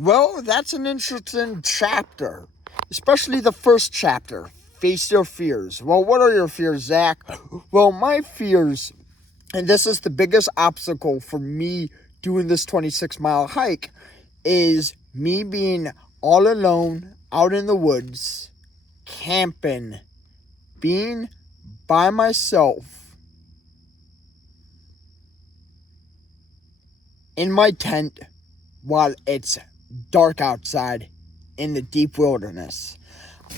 Well, that's an interesting chapter, especially the first chapter. Face your fears. Well, what are your fears, Zach? Well, my fears, and this is the biggest obstacle for me doing this 26-mile hike, is me being all alone out in the woods, camping, being by myself in my tent while it's dark outside in the deep wilderness.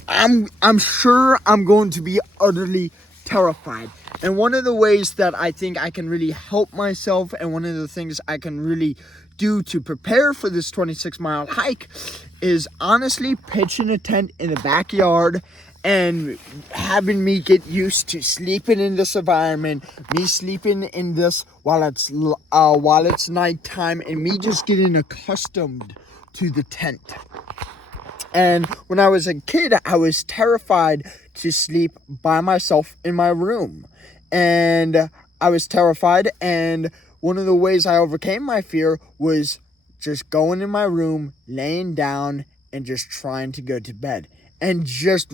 I'm sure I'm going to be utterly terrified. And one of the ways that I think I can really help myself, and one of the things I can really do to prepare for this 26-mile hike, is honestly pitching a tent in the backyard and having me get used to sleeping in this environment, me sleeping in this while it's nighttime, and me just getting accustomed to the tent. And when I was a kid, I was terrified to sleep by myself in my room. And I was terrified, and one of the ways I overcame my fear was just going in my room, laying down, and just trying to go to bed. And just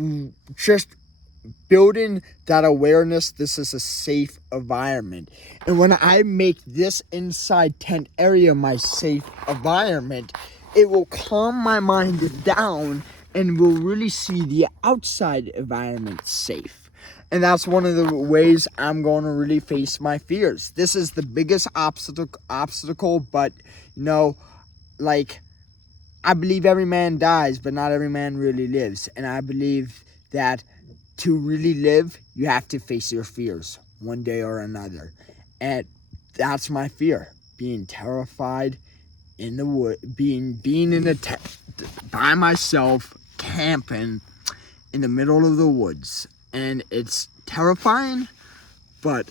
building that awareness, this is a safe environment. And when I make this inside tent area my safe environment, it will calm my mind down and will really see the outside environment safe. And that's one of the ways I'm going to really face my fears. This is the biggest obstacle, but I believe every man dies, but not every man really lives. And I believe that to really live, you have to face your fears one day or another. And that's my fear, being terrified in the wood, being in a tent by myself, camping in the middle of the woods. And it's terrifying, but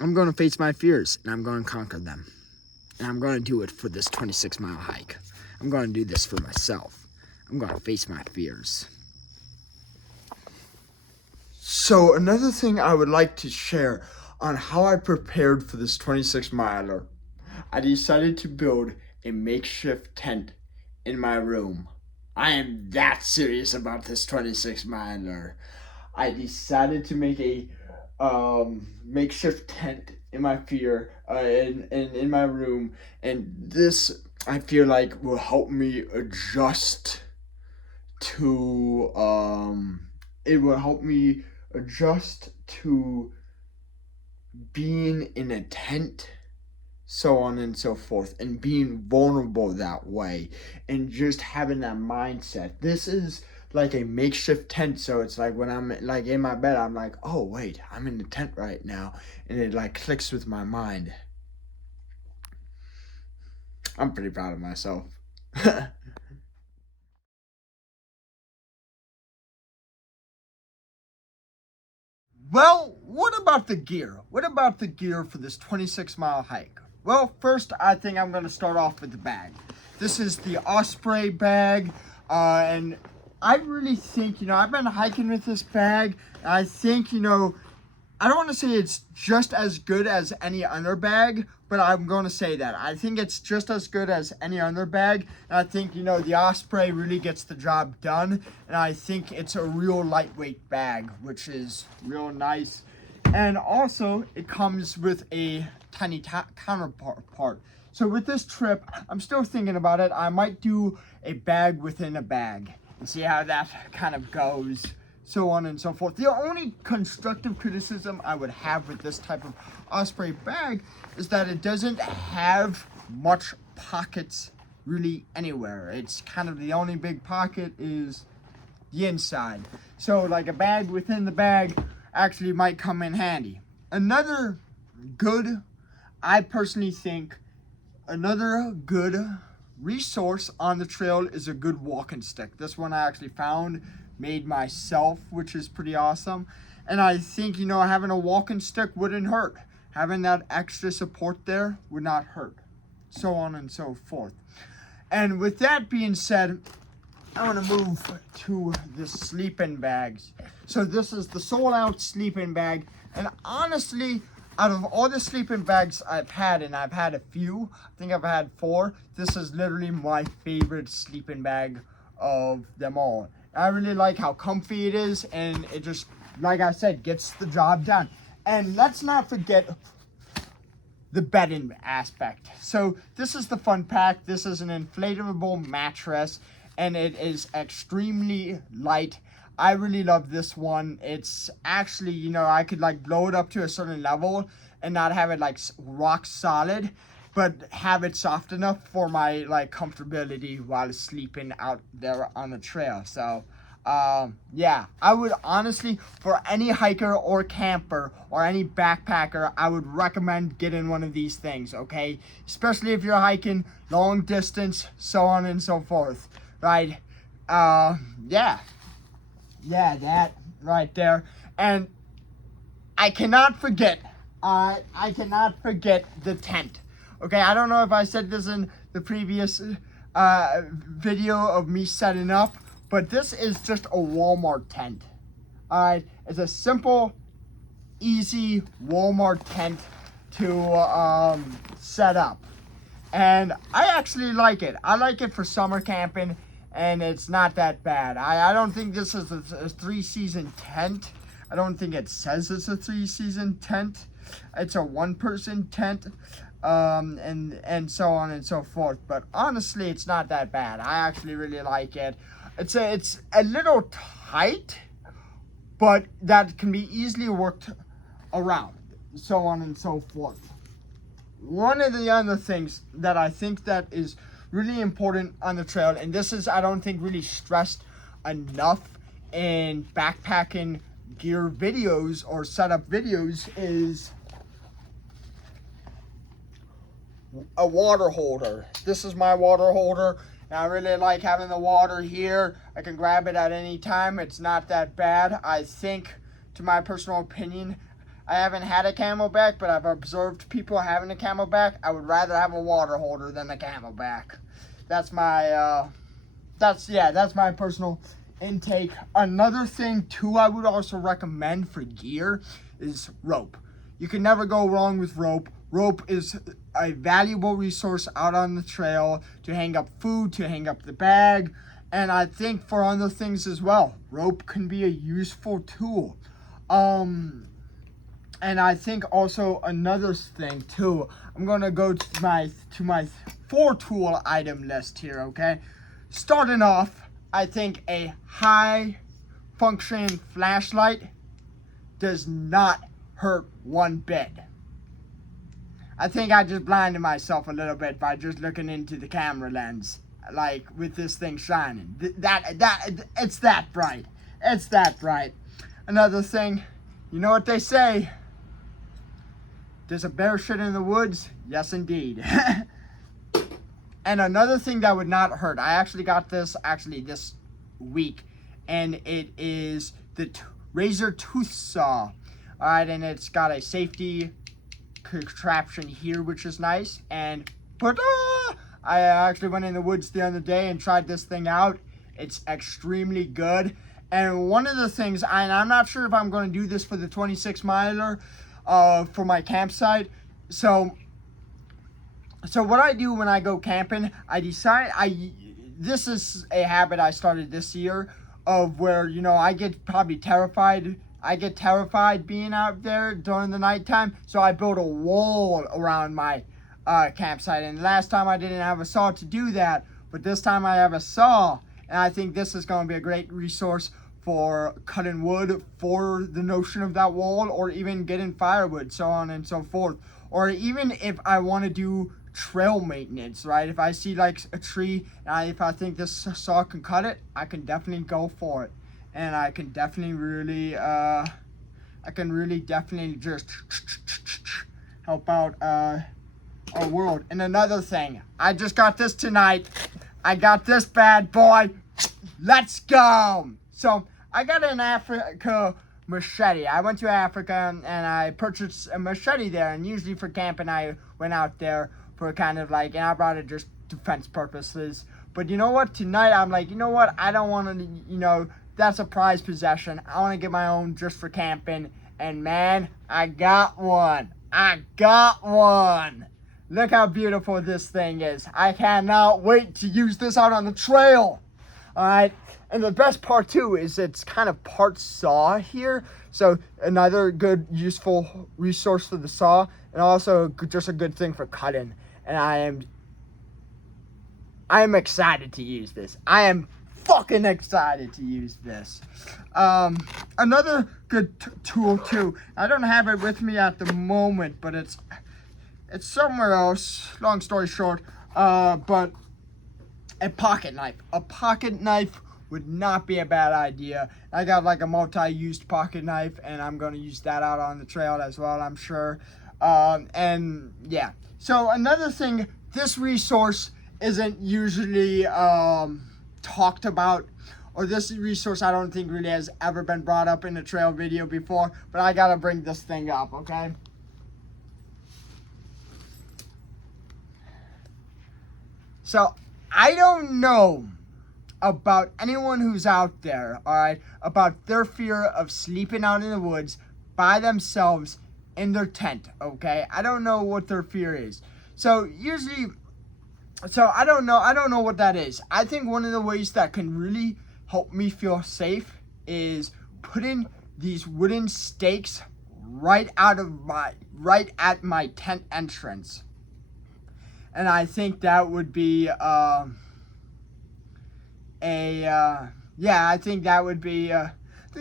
I'm going to face my fears, and I'm going to conquer them. And I'm going to do it for this 26-mile hike. I'm going to do this for myself. I'm going to face my fears. So another thing I would like to share on how I prepared for this 26-miler. I decided to build a makeshift tent in my room. I am that serious about this 26-miler. I decided to make a makeshift tent in my in my room, and this I feel like will help me adjust to it will help me adjust to being in a tent, so on and so forth, and being vulnerable that way, and just having that mindset. This is like a makeshift tent, so it's like when I'm like in my bed, I'm like, oh wait, I'm in the tent right now, and it like clicks with my mind. I'm pretty proud of myself. Well, what about the gear? What about the gear for this 26-mile hike? Well, first, I think I'm going to start off with the bag. This is the Osprey bag, and I really think, I've been hiking with this bag, and I think, I don't want to say it's just as good as any other bag, but I'm going to say that. I think it's just as good as any other bag, and I think, the Osprey really gets the job done, and I think it's a real lightweight bag, which is real nice. And also, it comes with a tiny counterpart. So with this trip, I'm still thinking about it. I might do a bag within a bag and see how that kind of goes, so on and so forth. The only constructive criticism I would have with this type of Osprey bag is that it doesn't have much pockets really anywhere. It's kind of the only big pocket is the inside. So like a bag within the bag actually might come in handy. I personally think another good resource on the trail is a good walking stick. This one I actually found, made myself, which is pretty awesome. And I think, having a walking stick wouldn't hurt. Having that extra support there would not hurt. So on and so forth. And with that being said, I want to move to the sleeping bags. So this is the Soul Out sleeping bag. And honestly, out of all the sleeping bags I've had, and I've had a few, I think I've had 4, this is literally my favorite sleeping bag of them all. I really like how comfy it is, and it just, like I said, gets the job done. And let's not forget the bedding aspect. So this is the fun pack. This is an inflatable mattress, and it is extremely light. I really love this one. It's actually, you know, I could like blow it up to a certain level and not have it like rock solid, but have it soft enough for my like comfortability while sleeping out there on the trail. So yeah, I would honestly, for any hiker or camper or any backpacker, I would recommend getting one of these things, okay? Especially if you're hiking long distance, so on and so forth, right? Yeah, that right there. And I cannot forget, I cannot forget the tent. Okay, I don't know if I said this in the previous video of me setting up, but this is just a Walmart tent. Alright, it's a simple, easy Walmart tent to set up. And I actually like it. I like it for summer camping, and it's not that bad. I don't think this is a 3-season tent. I don't think it says it's a 3-season tent. It's a 1-person tent. And so on and so forth. But honestly, it's not that bad. I actually really like it. It's a little tight, but that can be easily worked around, so on and so forth. One of the other things that I think that is really important on the trail, and this is, I don't think, really stressed enough in backpacking gear videos or setup videos, is a water holder. This is my water holder, and I really like having the water here. I can grab it at any time. It's not that bad. I think, to my personal opinion, I haven't had a CamelBak, but I've observed people having a CamelBak. I would rather have a water holder than a CamelBak. That's my that's my personal intake. Another thing too I would also recommend for gear is rope. You can never go wrong with rope. Rope is a valuable resource out on the trail to hang up food, to hang up the bag, and I think for other things as well. Rope can be a useful tool. And I think also another thing too, I'm gonna go to my 4-tool item list here, okay? Starting off, I think a high functioning flashlight does not hurt one bit. I think I just blinded myself a little bit by just looking into the camera lens, like with this thing shining. It's that bright. It's that bright. Another thing, you know what they say? There's a bear shit in the woods? Yes, indeed. And another thing that would not hurt, I actually got this this week, and it is the Razor Tooth Saw. All right, and it's got a safety contraption here, which is nice. And I actually went in the woods the other day and tried this thing out. It's extremely good. And one of the things, and I'm not sure if I'm going to do this for the 26 miler for my campsite. So what I do when I go camping, this is a habit I started this year of where, you know, I get probably terrified. I get terrified being out there during the nighttime, so I build a wall around my campsite. And last time I didn't have a saw to do that, but this time I have a saw, and I think this is going to be a great resource for cutting wood for the notion of that wall, or even getting firewood, so on and so forth. Or even if I want to do trail maintenance, right? If I see like a tree, and if I think this saw can cut it, I can definitely go for it. And I can definitely really, definitely just help out our world. And another thing, I just got this tonight. I got this bad boy. Let's go. So I got an Africa machete. I went to Africa and I purchased a machete there. And usually for camping, I went out there for kind of like, and I brought it just defense purposes. But you know what? Tonight I'm like, you know what? I don't want to, you know, that's a prized possession. I want to get my own just for camping. And man, I got one. I got one. Look how beautiful this thing is. I cannot wait to use this out on the trail. All right. And the best part too is it's kind of part saw here. So another good useful resource for the saw, and also just a good thing for cutting. And I am excited to use this. I am fucking excited to use this. Another good tool too. I don't have it with me at the moment, but it's somewhere else. Long story short, but a pocket knife. A pocket knife would not be a bad idea. I got like a multi-used pocket knife, and I'm gonna use that out on the trail as well, I'm sure. And yeah. So another thing, this resource isn't usually talked about, or this resource I don't think really has ever been brought up in a trail video before, but I gotta bring this thing up, okay? So I don't know about anyone who's out there, all right, about their fear of sleeping out in the woods by themselves in their tent, okay? I don't know what their fear is. So I don't know what that is. I think one of the ways that can really help me feel safe is putting these wooden stakes right at my tent entrance. And I think that would be I think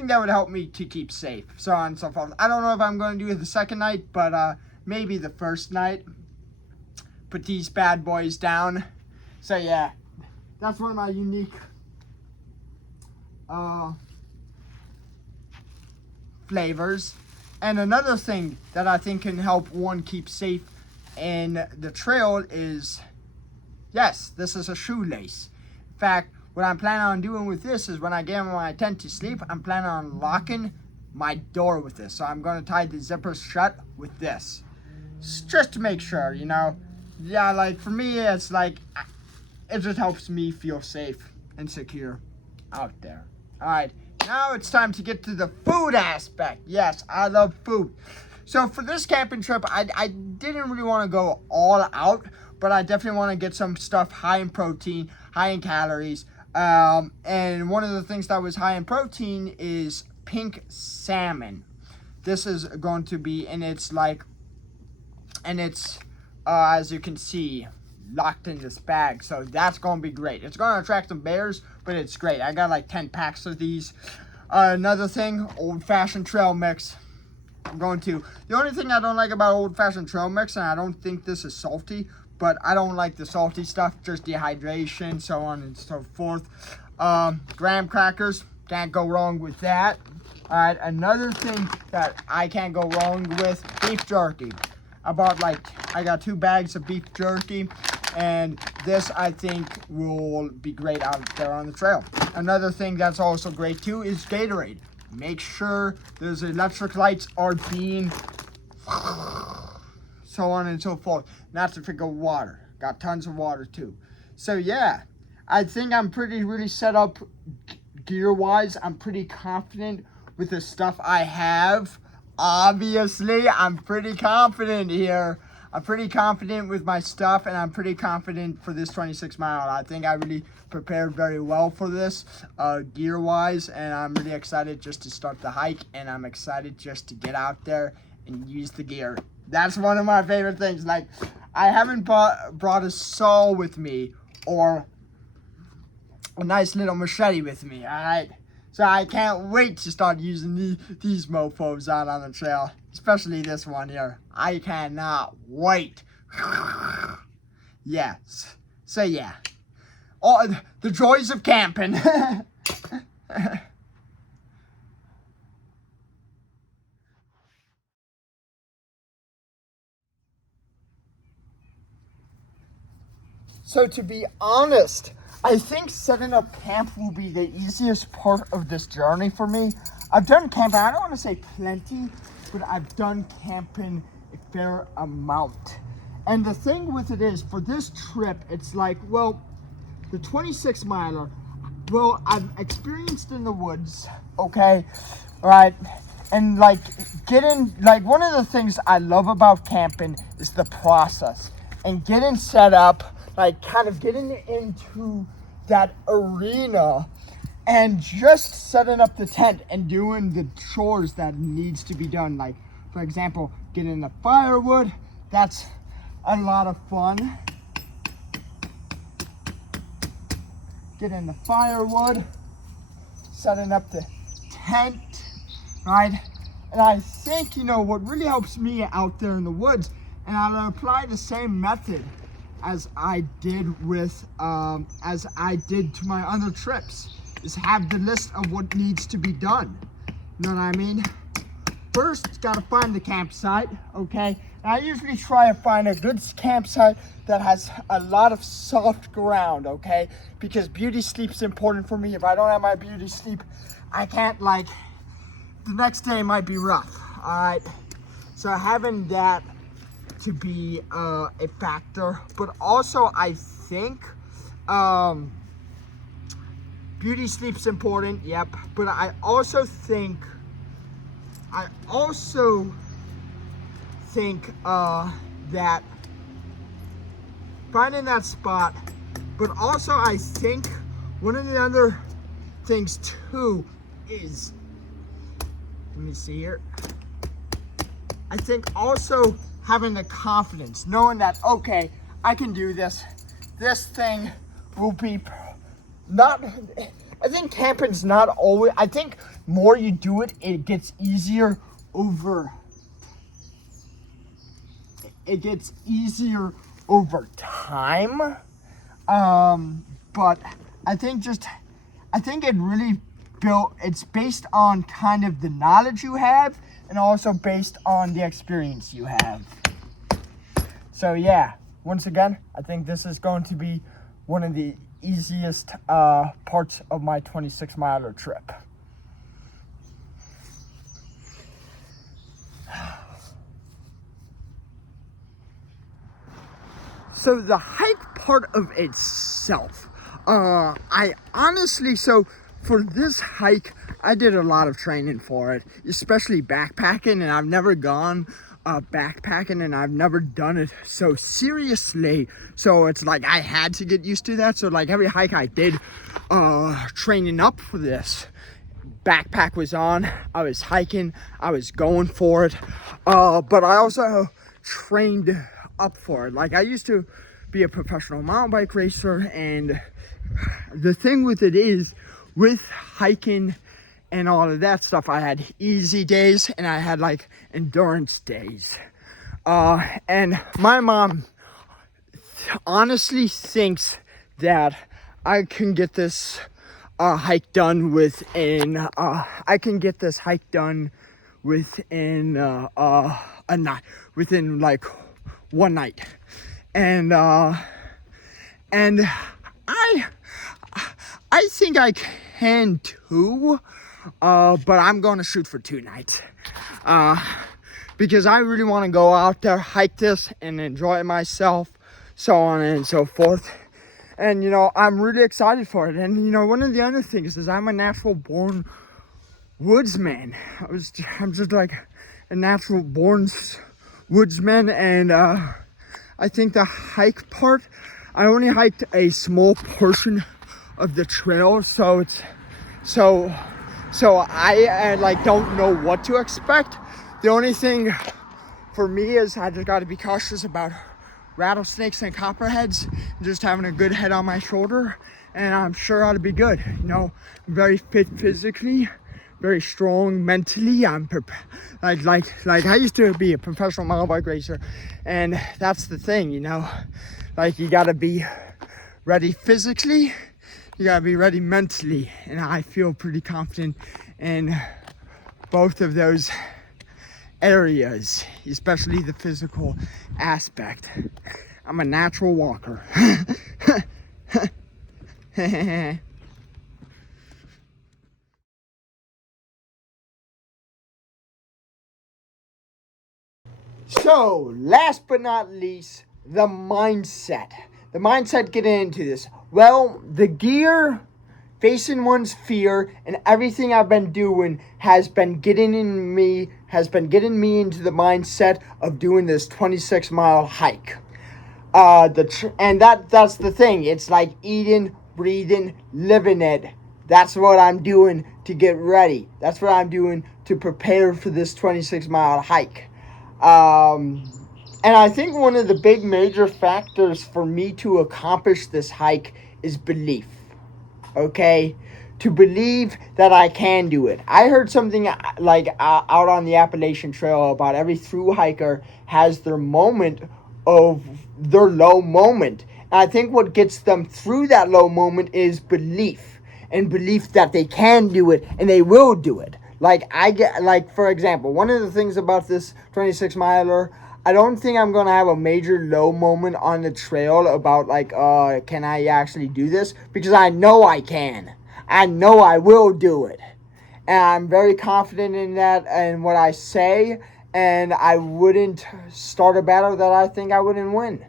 that would help me to keep safe, so on and so forth. I don't know if I'm going to do it the second night, but maybe the first night. Put these bad boys down. So yeah, that's one of my unique flavors. And another thing that I think can help one keep safe in the trail is, yes, this is a shoelace. In fact, what I'm planning on doing with this is when I get in my tent to sleep, I'm planning on locking my door with this. So I'm going to tie the zippers shut with this. Just to make sure, you know. Yeah, like for me, it's like, it just helps me feel safe and secure out there. All right, now it's time to get to the food aspect. Yes, I love food. So for this camping trip, I didn't really want to go all out, but I definitely want to get some stuff high in protein, high in calories. And one of the things that was high in protein is pink salmon. This is going to be, and it's as you can see, locked in this bag. So that's going to be great. It's going to attract some bears, but it's great. I got like 10 packs of these. Another thing, old-fashioned trail mix. The only thing I don't like about old-fashioned trail mix, and I don't think this is salty, but I don't like the salty stuff, just dehydration, so on and so forth. Graham crackers, can't go wrong with that. All right, another thing that I can't go wrong with, beef jerky. I got 2 bags of beef jerky, and this I think will be great out there on the trail. Another thing that's also great too is Gatorade. Make sure those electric lights are being so on and so forth. Not to forget water. Got tons of water too. So yeah, I think I'm really set up gear-wise. I'm pretty confident with the stuff I have. Obviously, I'm pretty confident here. I'm pretty confident with my stuff, and I'm pretty confident for this 26 mile. I think I really prepared very well for this gear-wise, and I'm really excited just to start the hike, and I'm excited just to get out there and use the gear. That's one of my favorite things. Like, I haven't brought a saw with me or a nice little machete with me, all right? So I can't wait to start using these mofos out on the trail, especially this one here. I cannot wait. Yes. So yeah. All the joys of camping. So to be honest, I think setting up camp will be the easiest part of this journey for me. I've done camping, I don't want to say plenty, but I've done camping a fair amount. And the thing with it is, for this trip, it's like, well, the 26 miler, well, I've experienced in the woods, okay, all right, and like one of the things I love about camping is the process and getting set up, like kind of getting into that arena and just setting up the tent and doing the chores that needs to be done. Like, for example, getting the firewood. That's a lot of fun. Getting the firewood, setting up the tent, right? And I think, what really helps me out there in the woods, and I'll apply the same method as I did to my other trips, is have the list of what needs to be done. You know what I mean? First, gotta find the campsite, okay? And I usually try to find a good campsite that has a lot of soft ground, okay? Because beauty sleep's important for me. If I don't have my beauty sleep, I can't, the next day might be rough, all right? So having that to be a factor, but also I think beauty sleep's important, yep, but I also think that finding that spot, but also I think one of the other things too is, let me see here, I think also having the confidence, knowing that, okay, I can do this. This thing will be not, I think camping's not always, I think more you do it, it gets easier over time. But I think it really it's based on kind of the knowledge you have and also based on the experience you have. So yeah, once again, I think this is going to be one of the easiest parts of my 26-miler trip. So the hike part of itself, I honestly, so for this hike, I did a lot of training for it, especially backpacking, and I've never gone backpacking and I've never done it so seriously. So it's like I had to get used to that. So like every hike I did, training up for this, backpack was on, I was hiking, I was going for it, but I also trained up for it. Like I used to be a professional mountain bike racer, and the thing with it is, with hiking and all of that stuff, I had easy days and I had like endurance days. And my mom honestly thinks that I can get this hike done within a night, within like one night. And I think I can too, but I'm going to shoot for 2 nights, because I really want to go out there, hike this, and enjoy myself, so on and so forth. And, I'm really excited for it. And, one of the other things is I'm a natural born woodsman. I'm just like a natural born woodsman. And I think the hike part, I only hiked a small portion of the trail, so I don't know what to expect. The only thing for me is I just got to be cautious about rattlesnakes and copperheads, just having a good head on my shoulder, and I'm sure I'll be good. I'm very fit physically, very strong mentally. I'm like I used to be a professional mountain bike racer, and that's the thing, like you gotta be ready physically, you gotta be ready mentally, and I feel pretty confident in both of those areas, especially the physical aspect. I'm a natural walker. So, last but not least, the mindset. The mindset getting into this. Well, the gear facing one's fear, and everything I've been doing has been getting me into the mindset of doing this 26-mile hike. That's the thing. It's like eating, breathing, living it. That's what I'm doing to get ready. That's what I'm doing to prepare for this 26-mile hike. And I think one of the big major factors for me to accomplish this hike is belief. Okay? To believe that I can do it. I heard something out on the Appalachian Trail about every thru hiker has their moment of their low moment. And I think what gets them through that low moment is belief, and belief that they can do it and they will do it. For example, one of the things about this 26 miler, I don't think I'm going to have a major low moment on the trail about can I actually do this? Because I know I can. I know I will do it. And I'm very confident in that and what I say, and I wouldn't start a battle that I think I wouldn't win.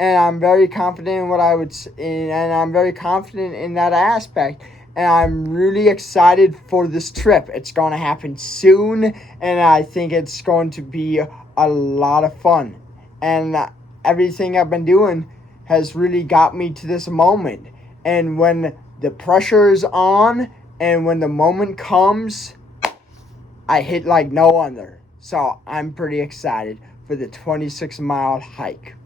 And I'm very confident in what I would and I'm very confident in that aspect. And I'm really excited for this trip. It's going to happen soon, and I think it's going to be a lot of fun. And everything I've been doing has really got me to this moment. And when the pressure is on and when the moment comes, I hit like no other. So I'm pretty excited for the 26-mile hike.